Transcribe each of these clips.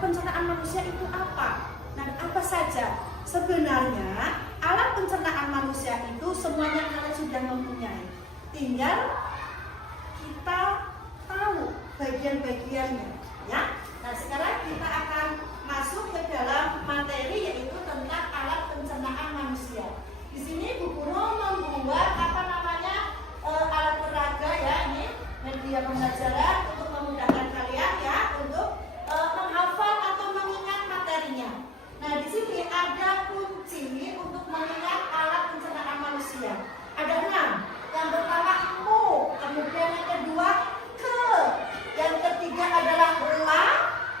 pencernaan manusia itu apa? Nah, apa saja? Sebenarnya alat pencernaan manusia itu semuanya kalian sudah mempunyai. Tinggal kita tahu bagian-bagiannya, ya. Nah, sekarang kita akan masuk ke dalam materi yaitu tentang alat pencernaan manusia. Di sini Bu Guru membuat alat peraga ya, ini media pembelajaran untuk memudahkan kalian ya untuk menghafal atau mengingat materinya. Nah, di sini ada kunci untuk mengingat alat pencernaan manusia. Ada 6. Yang pertama mu, kemudian yang kedua ke, yang ketiga adalah la,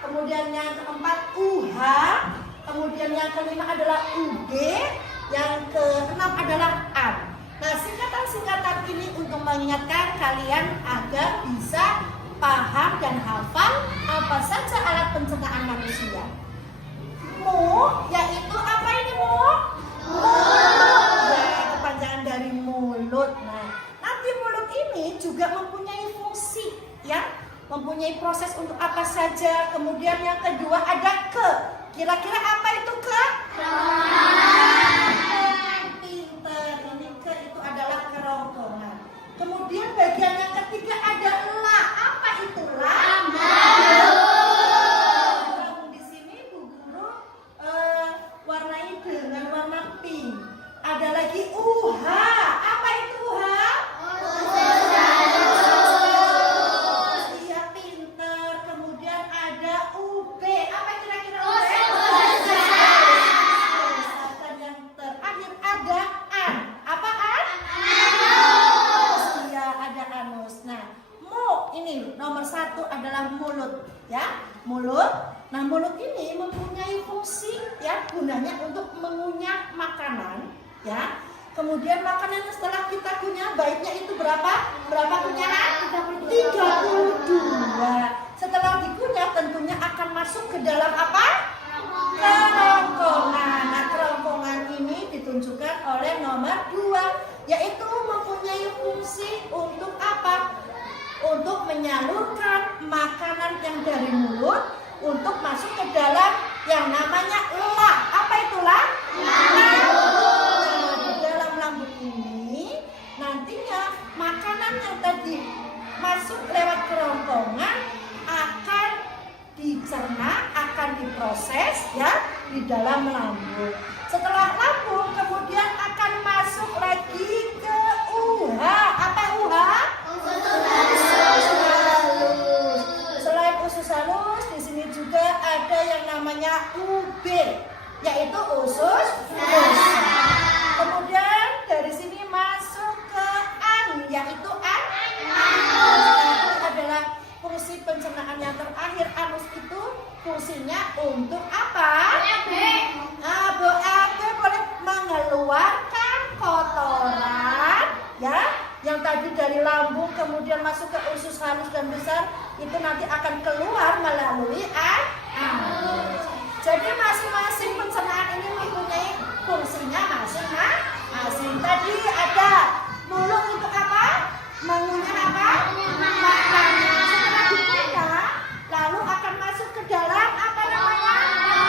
kemudian yang keempat kemudian yang kelima adalah ug, yang keenam adalah an. Nah, singkatan-singkatan ini untuk mengingatkan kalian agar bisa paham dan hafal apa saja alat pencernaan manusia. Mu, yaitu apa ini mu? Mulut. Ya, kepanjangan dari mulut. Nah, nanti mulut ini juga mempunyai fungsi, ya, mempunyai proses untuk apa saja. Kemudian yang kedua ada ke. Kira-kira apa itu ke? Pinter. Ini ke itu adalah kerongkongan. Kemudian bagian yang ketiga ada la. Apa itu la? Di sini Bu Guru warnai dengan warna pink. Ada lagi uha. Apa itu uha? Iya, pinter. Kemudian ada ub. Apa kira-kira ub? Dan yang terakhir ada an. Apa an? Anus. Iya, ada anus. Nah, ini nomor 1 adalah mulut, ya, mulut. Nah, mulut ini mempunyai fungsi, ya, gunanya untuk mengunyah makanan, ya. Kemudian makanan setelah kita kunyah baiknya itu berapa kunyahan? 32. Setelah dikunyah tentunya akan masuk ke dalam apa? Kerongkongan. Nah, kerongkongan ini ditunjukkan oleh nomor 2, yaitu mempunyai fungsi untuk apa? Untuk menyalurkan makanan yang dari mulut untuk masuk ke dalam yang namanya la. Apa itu la? Lambung. Di dalam lambung ini nantinya makanan yang tadi masuk lewat kerongkongan akan dicerna, akan diproses ya di dalam lambung. Setelah lambung kemudian akan masuk lagi ke uha. Apa uha? Selain usus halus, di sini juga ada yang namanya ub, yaitu usus halus. Kemudian dari sini masuk ke an, yaitu anus. Itu adalah fungsi pencernaan yang terakhir. Anus itu fungsinya untuk apa? BAB boleh mengeluarkan kotoran, ya, yang tadi dari lambung kemudian masuk ke usus halus dan besar, itu nanti akan keluar melalui anus. Jadi masing-masing pencernaan ini mempunyai fungsinya masing-masing. Tadi ada mulut untuk apa? Mengunyah apa? Makanan. Setelah dikunyah, lalu akan masuk ke dalam apa namanya?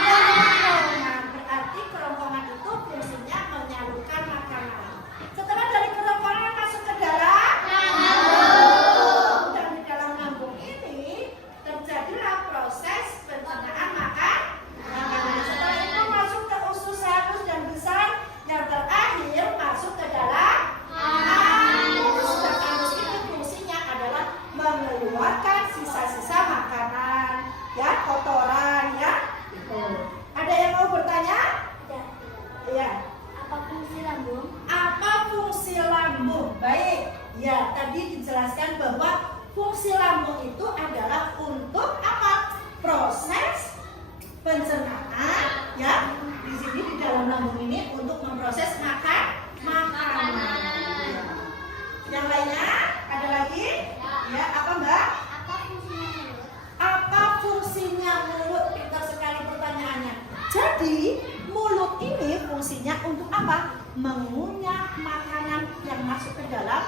Kerongkongan. Berarti kerongkongan itu fungsinya menyalurkan makanan. Setelah dari kerongkongan masuk ke dalam lambung, dan di dalam lambung ini terjadilah proses pencernaan makanan. Setelah itu masuk ke usus halus dan besar, yang terakhir masuk ke dalam anus. Dan anus itu fungsinya adalah mengeluarkan sisa-sisa makanan, ya, kotoran, ya. Ada yang mau bertanya? Iya. Apa fungsi lambung? Apa fungsi lambung? Baik, ya, tadi dijelaskan bahwa fungsi lambung itu adalah untuk apa? Proses pencernaan, ya. Di sini di dalam lambung ini untuk memproses makanan. Yang lainnya ada lagi? Ya, apa Mbak? Apa fungsinya mulut? Apa fungsinya mulut? Pintar sekali pertanyaannya. Jadi mulut ini fungsinya untuk apa? Mengunyah makanan yang masuk ke dalam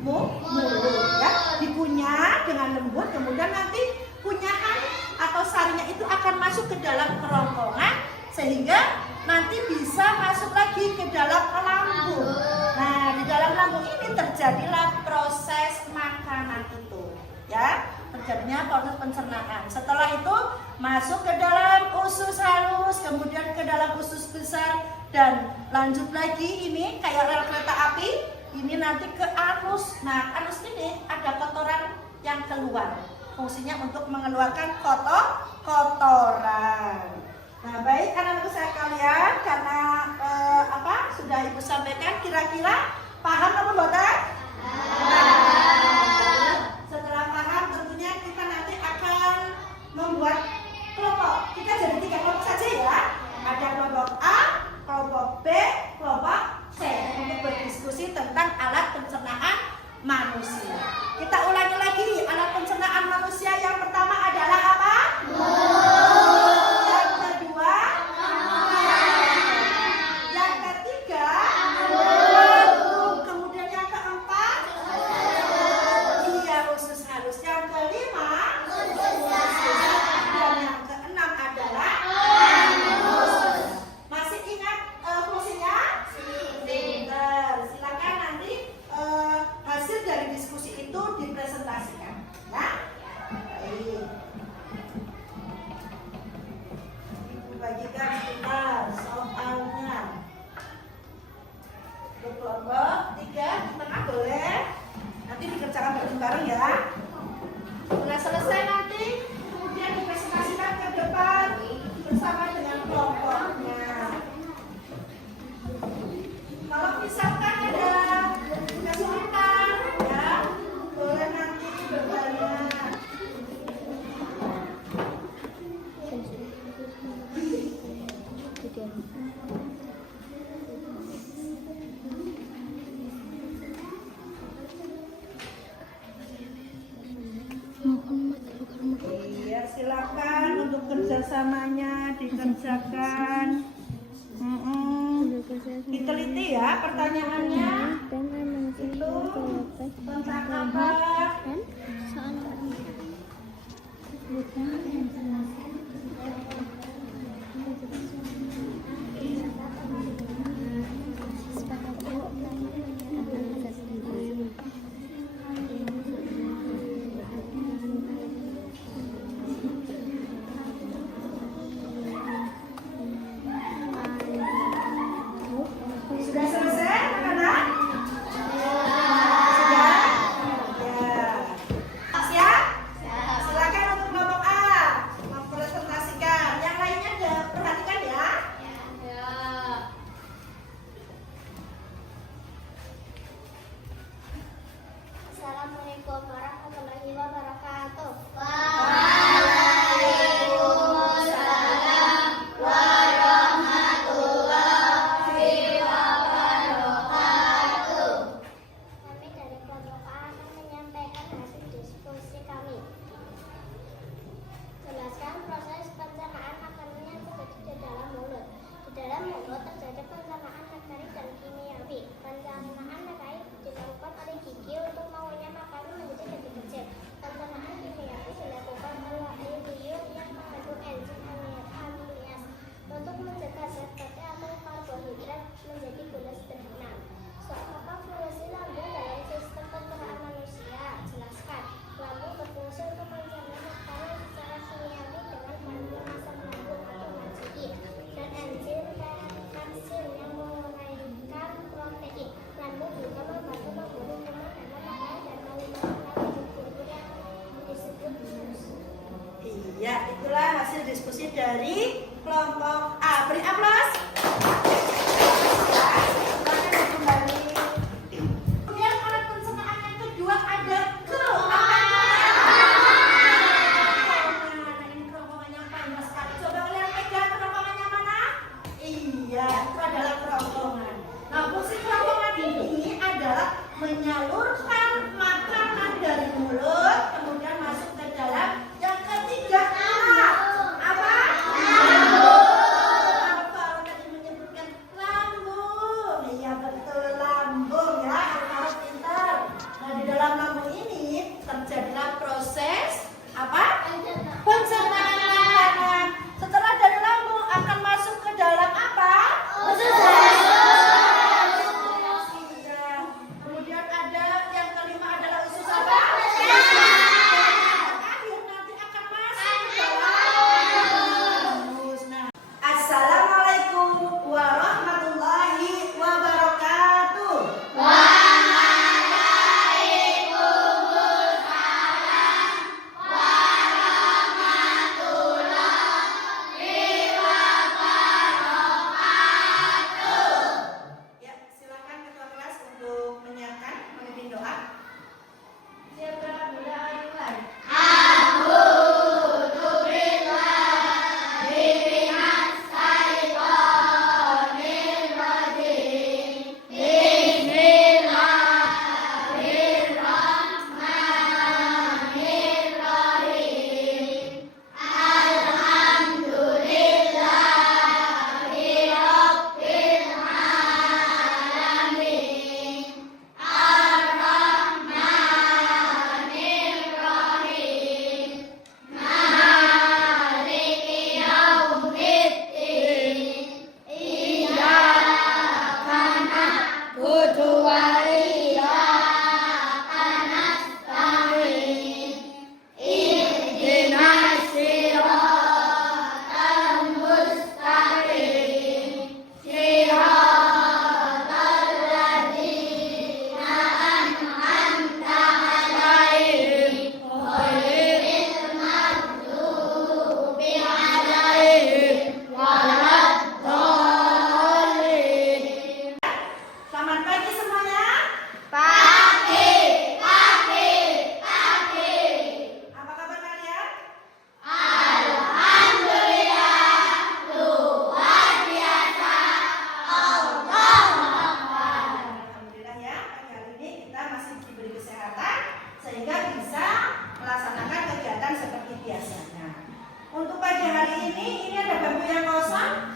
mulut, ya. Dikunyah dengan lembut, kemudian nanti kunyahan atau sarinya itu akan masuk masuk ke dalam kerongkongan sehingga nanti bisa masuk lagi ke dalam lambung. Nah, di dalam lambung ini terjadilah proses makanan itu, ya, terjadinya proses pencernaan. Setelah itu masuk ke dalam usus halus, kemudian ke dalam usus besar, dan lanjut lagi ini kayak rel kereta api, ini nanti ke anus. Nah, anus ini ada kotoran yang keluar, fungsinya untuk mengeluarkan kotoran. Nah, baik anak-anak saya kalian, karena sudah Ibu sampaikan, kira-kira paham apa boten? Setelah paham, tentunya kita nanti akan membuat kelompok. Kita jadi 3 kelompok saja ya. Ada kelompok A, kelompok B, kelompok C untuk berdiskusi tentang alat pencernaan manusia. Kita ulangi lagi, alat pencernaan manusia yang pertama adalah apa? Yang kedua, yang ketiga, kemudian yang keempat, iya, usus halus. Yang kelima, dan yang keenam adalah masih ingat fungsinya? Pinter. Silakan nanti hasil dari diskusi itu dipresentasikan, ya. Baik. Ibu bagikan sebentar soalnya. Untuk kelompok 3 di tengah boleh. Nanti dikerjakan bareng-bareng ya. Setelah selesai nanti kemudian dipresentasikan ke depan bersama dengan kelompoknya. Kalau misalkan ada kesulitan, ya boleh nanti bertanya. Iya, silakan untuk kerjasamanya dikerjakan. Diteliti ya pertanyaannya. Itu tentang apa? Sudah selesai, anak-anak? Sudah? Ya. Siap? Silakan untuk kelompok A mempresentasikan. Yang lainnya perhatikan ya. Assalamualaikum warahmatullahi wabarakatuh. Kami dari kelompok A akan menyampaikan hasil diskusi kami. Jelaskan proses pencernaan makanan yang terjadi di dalam mulut. Di dalam mulut terjadi pencernaan bakteri dan kimiawi. Pencernaan bakteri dilakukan oleh gigi untuk mengunyah makanan menjadi lebih kecil. Pencernaan kimiawi dilakukan oleh enzim yang mengandung enzim amilase untuk mencegah zat besi atau karbohidrat menjadi gula sederhana. Apa fungsi lambung dalam sistem pencernaan manusia? Jelaskan. Lambung berfungsi untuk mencerna makanan secara kimiawi dengan kandungan asam lambung atau NaCl dan enzim kapsil yang menguraikan protein. Lambung juga membantu membunuh kuman dalam makanan dan mengurangkan bubur yang disebut mus. Iya, itulah hasil diskusi dari kelompok A. Beri aplaus. Silakan kembali. Kemudian alat pencernaan yang kedua ada kerongkongan. Nah, ini kerongkongannya panjang sekali. Coba kalian pegang kerongkongannya mana? Iya, itu adalah kerongkongan. Nah, fungsi kerongkongan ini adalah menyalurkan makanan dari mulut kemudian masuk ke dalam yang ketiga apa? ini ada bangku yang kosong.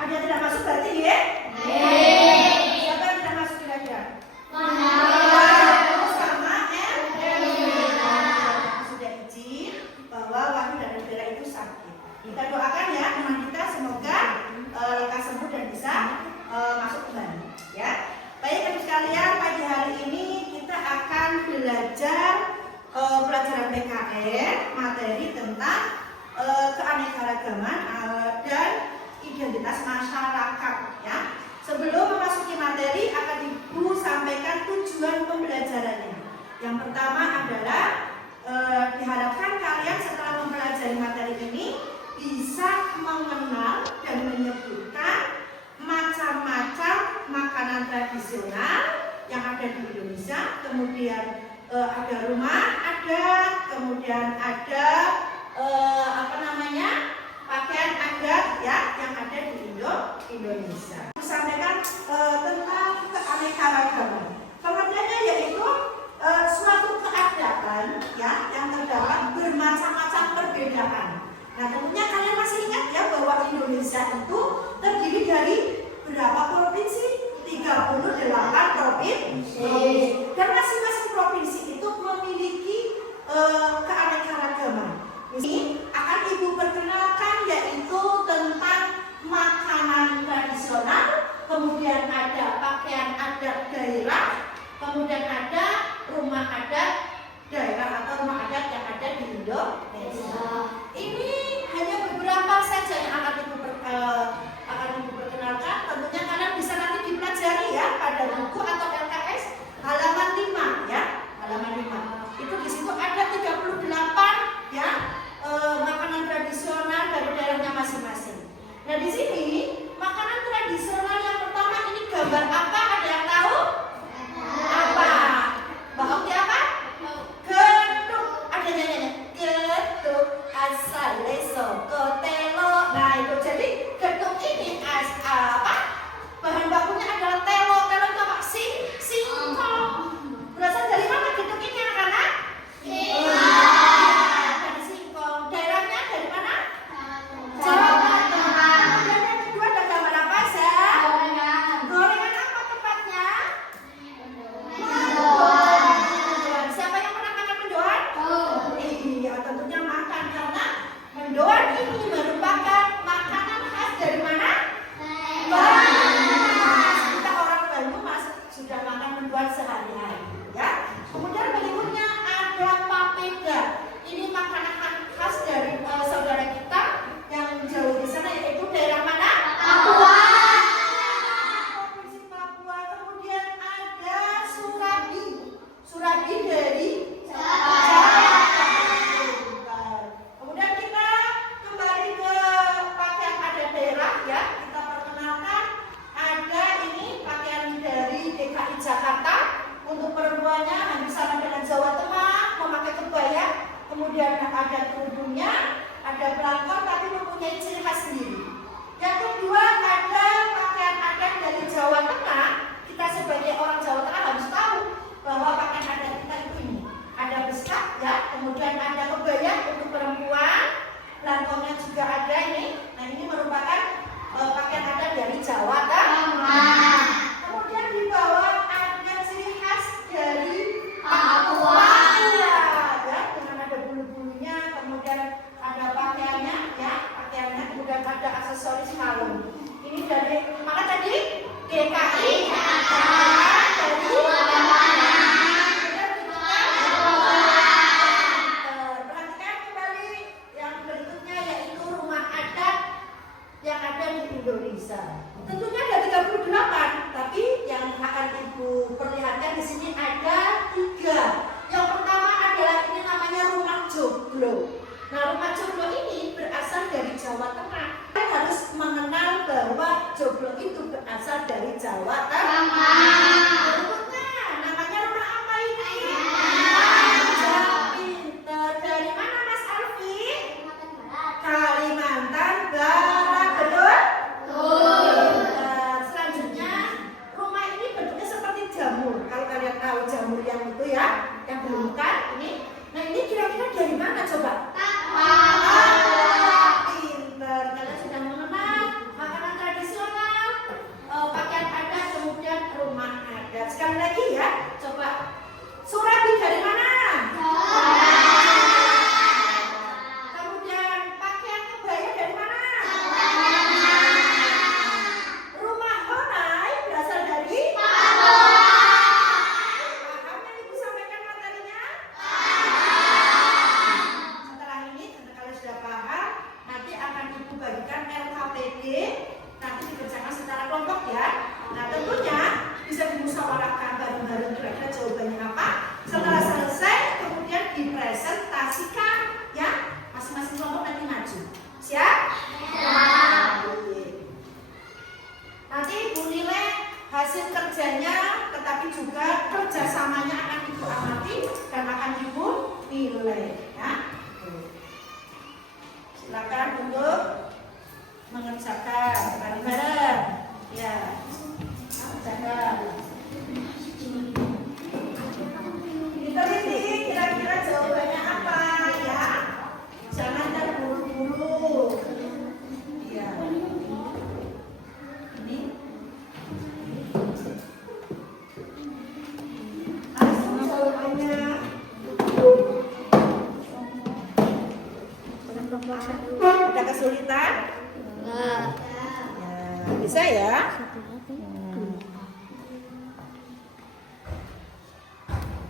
Ada yang tidak masuk berarti ya? Siapa yang tidak masuk kira-kira? Sama sudah izin bahwa Wahyu dan Bella itu sakit. Kita doakan ya teman kita semoga lekas sembuh dan bisa masuk kembali. Ya, baik teman sekalian, pagi hari ini kita akan belajar pelajaran PKN materi tentang keanekaragaman dan identitas masyarakat. Ya, sebelum memasuki materi akan Ibu sampaikan tujuan pembelajarannya. Yang pertama adalah diharapkan kalian setelah mempelajari materi ini bisa mengenal dan menyebutkan macam-macam makanan tradisional yang ada di Indonesia. Kemudian ada rumah adat, kemudian ada pakaian adat ya yang ada di Indonesia. Sampaikan tentang keanekaragaman. Pengertiannya yaitu suatu keadaan ya yang terdapat bermacam-macam perbedaan. Nah, tentunya kalian masih ingat ya bahwa Indonesia itu terdiri dari berapa provinsi? 38 provinsi. Dan masing-masing provinsi itu memiliki keanekaragaman. Ini akan Ibu perkenalkan yaitu tentang makanan tradisional, kemudian ada pakaian adat daerah, kemudian ada rumah adat daerah atau rumah adat yang ada di Indonesia. Ini hanya beberapa saja yang akan Ibu perkenalkan. Tentunya kalian bisa nanti dipelajari ya pada buku atau LKS halaman 5 ya, halaman 5. Itu di situ ada 38 ya makanan tradisional dari daerahnya masing-masing. Nah, di sini makanan tradisional yang pertama ini gambar apa? Ada yang tahu? Apa? Mbak Okti apa? Getuk. Ada nyanyinya. Getuk asale saka telo. Nah, itu jadi getuk ini apa? Bahan bakunya adalah telo. Telo itu apa? Singkong. Berasal dari mana getuk ini anak-anak? Dari singkong. Daerahnya dari mana? Jawa Tengah. Kemudian yang kedua ada gambar apa, Sa? Gorengan apa tempatnya? Mendoan. Siapa yang pernah makan mendoan? Iya, tentunya makan karena mendoan ini merupakan makanan khas dari mana? Banyumas. Kita orang Banyumas sudah makan mendoan sehari-hari, ya. Kemudian berikutnya ada papeda. Ini makanan khas dari saudara kita yang jauh di sana, yaitu daerah mana? Papua. Provinsi Papua. Kemudian ada surabi. Surabi dari Jawa. Kemudian kita kembali ke pakaian adat daerah ya. Kita perkenalkan ada ini pakaian dari DKI Jakarta. Untuk perempuannya hampir sama dengan Jawa Tengah, memakai kebaya. Kemudian ada kerudungnya, ada belangkon tapi mempunyai ciri khas sendiri. Yang kedua ada pakaian adat dari Jawa Tengah. Kita sebagai orang Jawa Tengah harus tahu bahwa pakaian adat kita itu ini. Ada besar ya, kemudian ada kebaya untuk perempuan, belangkonnya juga ada ini. Nah, ini merupakan pakaian adat dari Jawa Tengah. Kemudian di bawah ada ciri khas dari Papua ya, dengan ada bulu-bulunya, kemudian ada pakaiannya ya, kemudian ada aksesoris kalung. Ini dari maka tadi DKI dari perhatikan kembali yang berikutnya yaitu rumah adat yang ada di Indonesia. Tentunya ada 38, tapi yang akan Ibu perlihatkan di sini ada 3. Yang pertama adalah ini namanya rumah joglo. Nah, rumah joglo ini berasal dari Jawa Tengah. Kita harus mengenal bahwa joglo itu berasal dari Jawa Tengah. Berikutnya, namanya rumah apa ini? Pinter. Dari mana Mas Alfi? Kalimantan Barat. Betul? Selanjutnya, rumah ini bentuknya seperti jamur. Kalau kalian tahu jamur yang itu ya, yang belum kan ini. Nah, ini kira-kira dari mana coba? Pinter. bagikan LKPD, nanti dikerjakan secara kelompok ya. Nah tentunya bisa dimusyawarahkan bareng-bareng kira-kira jawabannya apa. Setelah selesai kemudian dipresentasikan ya, masing-masing kelompok nanti maju. Siap? Nanti Ibu nilai hasil kerjanya, tetapi juga kerjasamanya akan Ibu amati dan akan Ibu nilai ya. Silakan untuk mengerjakan bareng-bareng ya. Diteliti kira-kira jawabannya apa ya. Jangan terburu-buru ya. Ini langsung jawabannya. Ada kesulitan? Ya, bisa ya?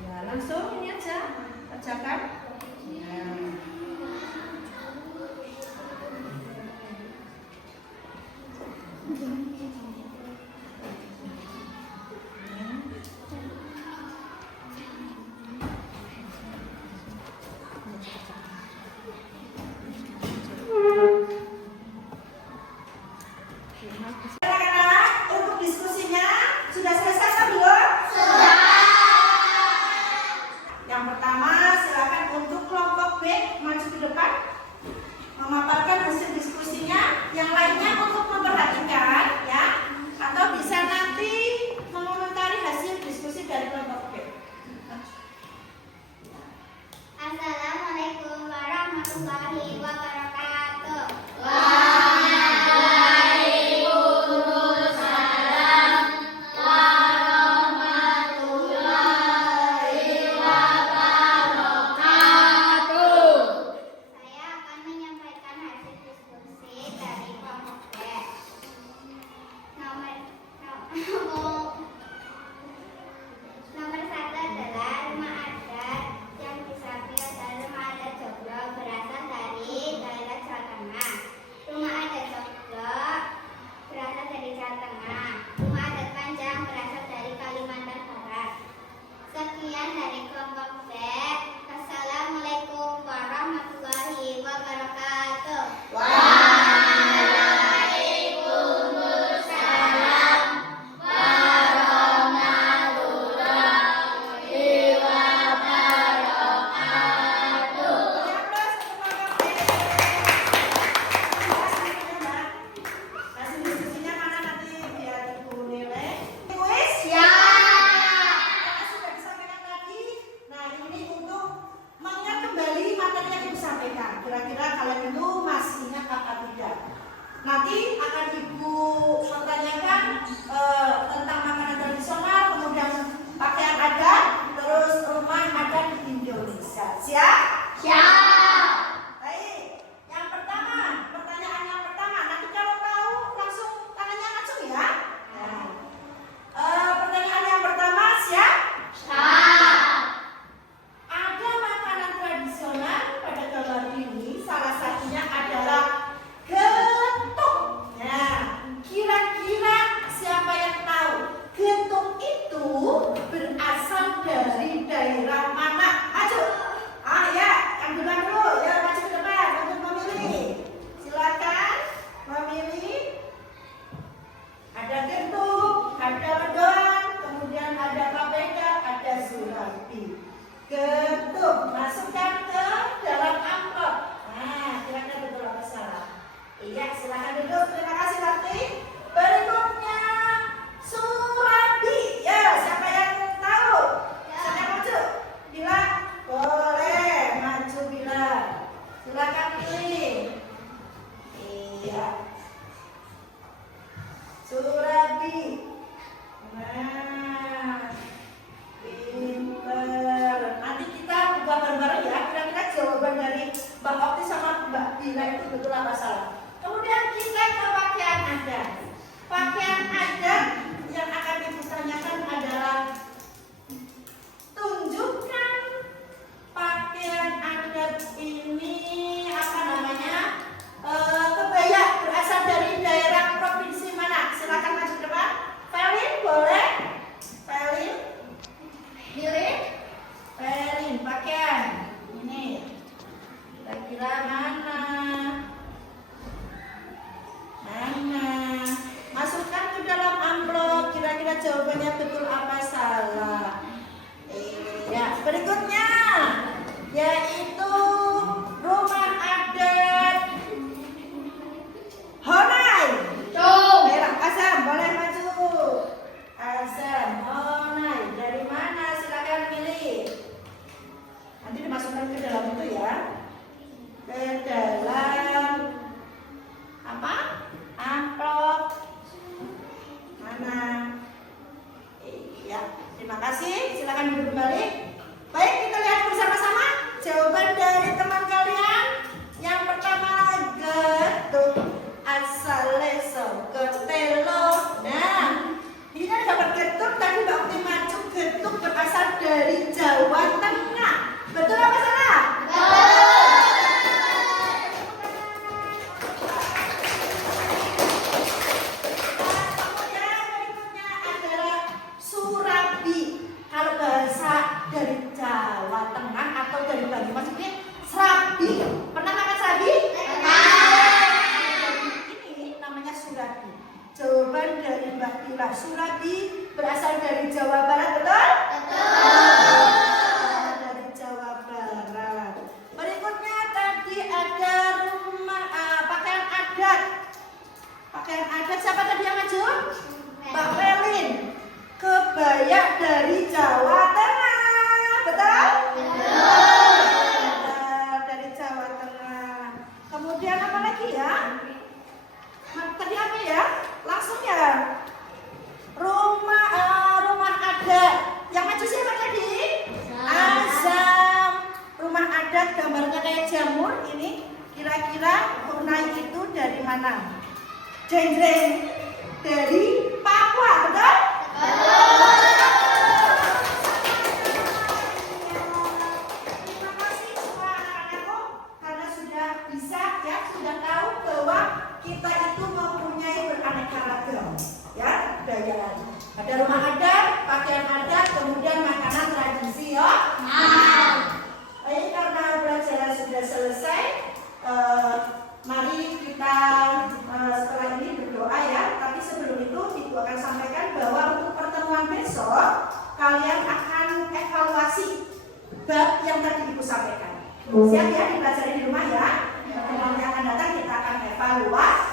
Ya, langsung ini aja kerjakan. Ya. Anak-anak, untuk diskusinya sudah selesai atau belum? Sudah. Yang pertama, silakan untuk kelompok B maju ke depan, memaparkan hasil diskusinya. Yang lainnya untuk memperhatikan ya, atau bisa nanti mengomentari hasil diskusi dari kelompok B. Assalamualaikum warahmatullahi wabarakatuh. Saya akan menyampaikan hasil diskusi dari kelompok B. Nomor satu adalah rumah adat yang disapri adalah rumah adat Joglo, berasal dari daerah Jawa Tengah. Rumah adat Joglo berasal dari Jawa Tengah. Rumah adat Panjang berasal dari Kalimantan Barat. Sekian dari kelompok B. Assalamualaikum warahmatullahi wabarakatuh. Hasil diskusinya mana nanti biar Ibu nilai. Kuis? Ya. Karena sudah disampaikan tadi. Nah ini untuk mengingat kembali materi yang Ibu sampaikan. Kira-kira kalian itu masih ingat apa tidak? Nanti akan Ibu pertanyakan tentang makanan tradisional, kemudian pakaian adat, terus rumah adat Indonesia. Siap? Siap. Baik, yang pertama, pertanyaan yang pertama. Nanti kalau tahu langsung tangannya ngacung ya. Nah, pertanyaan yang pertama siap? Ada makanan tradisional pada gambar ini. Salah satunya adalah getuk. Nah, kira-kira siapa yang tahu getuk itu berasal dari daerah mana? Maju. Ya, yang duluan dulu. Ya, maju ke depan untuk memilih. Silakan memilih. Ada getuk, ada bedon, kemudian ada papeda, ada surabi. Getuk masukkan ke dalam amplop. Nah, kira-kira betul apa salah? Iya, silakan duduk. Terima kasih Bakti. Berikutnya surabi. Ya, siapa yang tahu? Siapa yang maju? Bila boleh maju bila. Silakan pilih. Iya. Surabi. Nah, pinter. Nanti kita buka bareng-bareng ya. Kira-kira jawaban dari Mbak Okti sama Mbak Bila itu betul apa salah. Kemudian kita ke pakaian adat. Pakaian adat yang akan Ibu tanyakan adalah tunjukkan pakaian adat ini apa namanya, kebaya balik. Baik, kita lihat bersama-sama jawaban dari teman kalian. Yang pertama, getuk asale saka telo. Nah, ini kan dapat getuk tadi Mbak Ukti maju. Getuk berasal dari Jawa Tengah. Betul apa salah? Kemudian berikutnya adalah Surabi. Kalau bahasa dari Jawa Tengah atau dari Banyumas ini serabi. Pernah makan serabi? Ini namanya surabi. Jawaban dari Mbak Tila. Surabi berasal dari Jawa Barat, betul? Dari Jawa Barat. Berikutnya tadi ada rumah pakaian adat. Pakaian adat siapa tadi yang maju? Mbak Pelin. Kebaya dari Jawa Tengah, betul? Dari Jawa Tengah. Kemudian apa lagi ya? Tadi apa ya? Langsung ya. Rumah adat. Yang maju siapa tadi? Azam. Rumah adat gambarnya kayak jamur. Ini kira-kira tunai itu dari mana? Jeng-jeng. Dari Papua, betul? Terima kasih semua anak-anakku karena sudah bisa ya, sudah tahu bahwa kita itu mempunyai beraneka ragam ya budaya. Ada rumah adat, pakaian adat, kemudian makanan tradisi ya. Baik, karena pelajaran sudah selesai, mari kita setelah ini berdoa ya. Tapi sebelum itu Ibu akan sampaikan bahwa untuk pertemuan besok kalian akan evaluasi bab yang tadi Ibu sampaikan. Siap ya, dipelajari di rumah ya. Pertemuan yang akan datang kita akan evaluasi